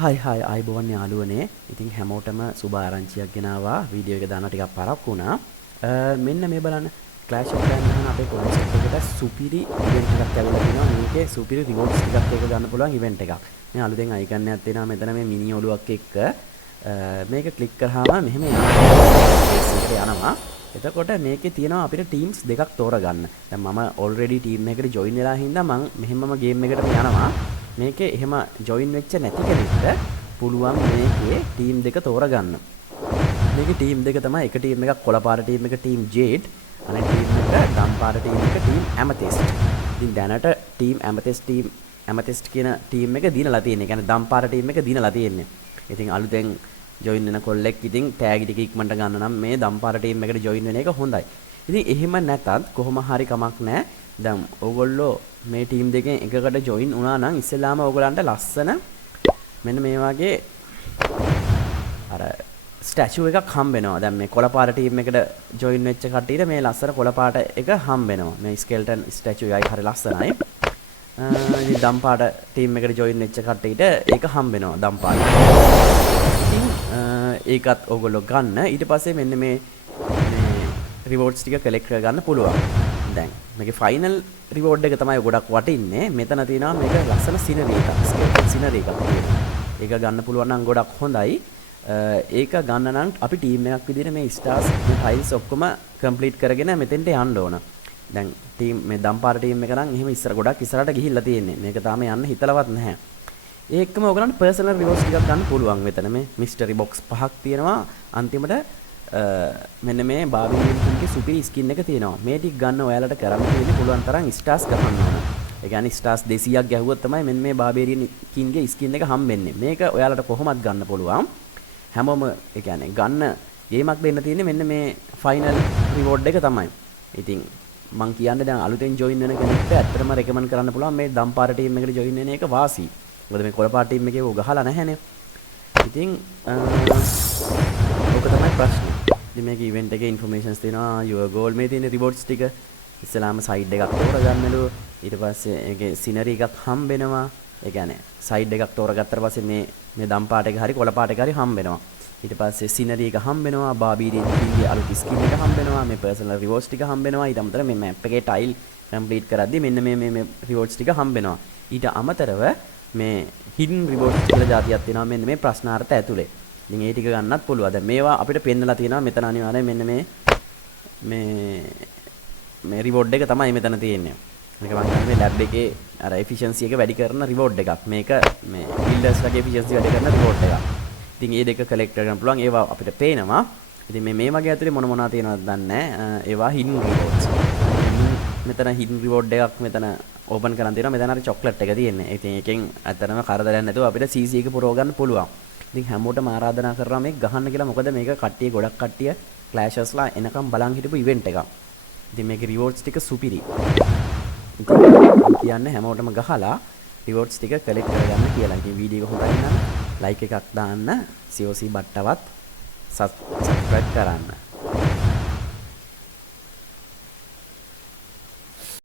හයි ආයිබෝවන් යාළුවනේ. ඉතින් හැමෝටම සුබ ආරංචියක් ගෙනාවා. වීඩියෝ එක දාන්න ටිකක් පරක්කු වුණා. මෙන්න මේ බලන්න Clash of Clans ගන්න අපේ කොන්සෙප්ට් එකට සුපිරි ඉවෙන්ට් එකක් ඇවිල්ලා තිනවා. මේකේ සුපිරි රිවෝඩ්ස් ටිකක් එක ගන්න පුළුවන් ඉවෙන්ට් එකක්. මේ අලුතෙන් අයිකන් එකක් තියෙනවා මෙතන මේ මිනි ඔලුවක් එක්ක. මේක ක්ලික් කරාම මෙහෙම යනවා. එතකොට මේකේ තියෙනවා අපිට ටීම්ස් දෙකක් තෝරගන්න. දැන් මම ඔල්රෙඩි ටීම් එකකට ජොයින් වෙලා හින්දා මම මෙහෙමම ගේම් එකකට යනවා. මේකේ එහෙම ජොයින් වෙච්ච නැති කෙනෙක්ට පුළුවන් මේකේ ටීම් දෙක තෝරගන්න. මේකේ ටීම් දෙක තමයි එක ටීම් එකක් කොළ පාට ටීම් එක ටීම් ජේඩ් අනෙක් ටීම් එක දම් පාට ටීම් එක ටීම් ඇමතිස්ට්. ඉතින් දැනට ටීම් ඇමතිස්ට් කියන ටීම් එක දිනලා තියෙන්නේ. ඒ කියන්නේ දම් පාට ටීම් එක දිනලා තියෙන්නේ. ඉතින් අලුතෙන් ජොයින් වෙන කොල්ලෙක් ඉතින් ටැග් ටික ඉක්මනට ගන්න නම් මේ දම් පාට ටීම් එකට ජොයින් වෙන එක හොඳයි. ඉතින් එහෙම නැතත් කොහොම හරි කමක් නැහැ. දැන් ඕගොල්ලෝ මේ ටීම් දෙකෙන් එකකට ජොයින් වුණා නම් ඉස්සෙල්ලාම ඕගොල්ලන්ට ලස්සන මෙන්න මේ වගේ අර ස්ටැචු එකක් හම්බ වෙනවා. දැන් මේ කොළ පාට ටීම් එකට ජොයින් වෙච්ච කට්ටියට මේ ලස්සන කොළ පාට එක හම්බ වෙනවා. මේ ස්කෙල්ටන් ස්ටැචු එකයි හරි ලස්සනයි. ඉතින් දම් පාට ටීම් එකට ජොයින් වෙච්ච කට්ටියට ඒක හම්බ වෙනවා දම් පාට. ඉතින් ඒකත් ඕගොල්ලෝ ගන්න. ඊට පස්සේ මෙන්න මේ රිවෝඩ්ස් ටික කලෙක්ට් කරගන්න පුළුවන්. දැන් මේකේ ෆයිනල් රිවෝඩ් එක තමයි ගොඩක් වටින්නේ. මෙතන තියෙනවා මේක ලස්සන සිනරි එකක්. ස්කේල් සිනරි එකක් තියෙනවා. ඒක ගන්න පුළුවන් නම් ගොඩක් හොඳයි. ඒක ගන්න නම් අපි ටීම් එකක් විදිහට මේ ස්ටාර්ස් මේ ටයිල්ස් ඔක්කොම කම්ප්ලීට් කරගෙන මෙතෙන්ට යන්න ඕන. දැන් ටීම් මේ දම්පාර ටීම් එක නම් එහෙම ගොඩක් ඉස්සරහට ගිහිල්ලා තියෙන්නේ. මේක තාම යන්න හිතලවත් නැහැ. ඒ එක්කම ඔයගලන්ට පර්සනල් රිවෝඩ්ස් ටිකක් ගන්න පුළුවන්. මෙතන මේ මිස්ටරි බොක්ස් 5ක් තියෙනවා. අන්තිමට මෙන්න මේ බාබිලියන්ගේ සුපිරි ස්කින් එක තියෙනවා. මේ ටික ගන්න ඔයාලට කරන්න තියෙන්නේ පුළුවන් තරම් ස්ටාර්ස් ගහන්න ඕන. ඒ කියන්නේ ස්ටාර්ස් 200ක් ගැහුවොත් තමයි මෙන්න මේ බාබිලියන් කින්ගේ ස්කින් එක හම්බෙන්නේ. මේක ඔයාලට කොහොමද ගන්න පුළුවන්. හැමෝම ඒ කියන්නේ ගන්න ගේමක් දෙන්න තියෙන්නේ මෙන්න මේ ෆයිනල් රිවෝඩ් එක තමයි. ඉතින් මම කියන්නේ දැන් අලුතෙන් ජොයින් වෙන කෙනෙක්ට ඇත්තටම රෙකමන්ඩ් කරන්න පුළුවන් මේ දම්පාර ටීම් එකට ජොයින් වෙන එක වාසි. මොකද මේ කොළපාර ටීම් එකේ ਉਹ ගහලා නැහැනේ. ඉතින් ඕක තමයි ප්‍රශ්නේ. ඉතින් මේකේ ඉවෙන්ට් එකේ ඉන්ෆර්මේෂන්ස් තියෙනවා. your goal මේ තියෙන රිවෝඩ්ස් ටික ඉස්සලාම සයිඩ් එකක් තෝරගන්නලු. ඊට පස්සේ ඒකේ සිනරි එකක් හම්බ වෙනවා. ඒ කියන්නේ සයිඩ් එකක් තෝරගත්තට පස්සේ මේ දම් පාට එක හරි කොළ පාට එක හරි හම්බ වෙනවා. ඊට පස්සේ සිනරි එක හම්බ වෙනවා. බාබිලියන් කින්ගේ අලුත් ස්කින් එක හම්බ වෙනවා. මේ පර්සනල් රිවෝඩ්ස් ටික හම්බ වෙනවා. ඊට අමතරව මේ මැප් එකේ ටයිල් කම්ප්ලීට් කරද්දී මෙන්න මේ රිවෝඩ්ස් ටික හම්බ වෙනවා. ඊට අමතරව මේ හිඩන් රිවෝඩ්ස් කියලා જાතියක් තියෙනවා මෙන්න මේ ප්‍රශ්නාර්ථ ඇතුලේ. ඉතින් ඒ ටික ගන්නත් පුළුවන්. දැන් මේවා අපිට පෙන්නලා තියෙනවා මෙතන අනිවාර්යයෙන් මෙන්න මේ රිවෝඩ් එක තමයි මෙතන තියෙන්නේ. මේක මම කියන්නේ ලැබ් එකේ අර එෆිෂියන්සි එක වැඩි කරන රිවෝඩ් එකක්. මේක මේ බිල්ඩර්ස්ලාගේ එෆිෂියන්සි වැඩි කරන රිවෝඩ් එකක්. ඉතින් මේ දෙක කලෙක්ට් කරගන්න පුළුවන්. ඒවා අපිට පේනවා. ඉතින් මේ වගේ ඇතුලේ මොනවා තියෙනවද දන්නේ නැහැ. ඒවා හිඩන් රිවෝඩ්ස්. මෙතන හිඩන් රිවෝඩ් එකක් මෙතන ඕපන් කරන් තියෙනවා. මෙතන අර චොක්ලට් එක තියෙන්නේ. ඉතින් ඒකෙන් ඇත්තටම කරදරයක් නැතුව අපිට CC එක පුරව ගන්න පුළුවන්. ඉතින් හැමෝටම ආරාධනා කරනවා මේක ගහන්න කියලා. මොකද මේක කට්ටිය ගොඩක් කට්ටිය ක්ලෑෂර්ස්ලා එනකම් බලන් හිටපු ඉවෙන්ට් එකක්. ඉතින් මේකේ රිවෝඩ්ස් ටික සුපිරි. ඉතින් කියන්නේ හැමෝටම ගහලා රිවෝඩ්ස් ටික කලෙක්ට් කරගන්න කියලා. ඉතින් වීඩියෝ එක හොඳයි නම් ලයික් එකක් දාන්න. COC බට්ටවත් සබ්ස්ක්‍රයිබ් කරන්න.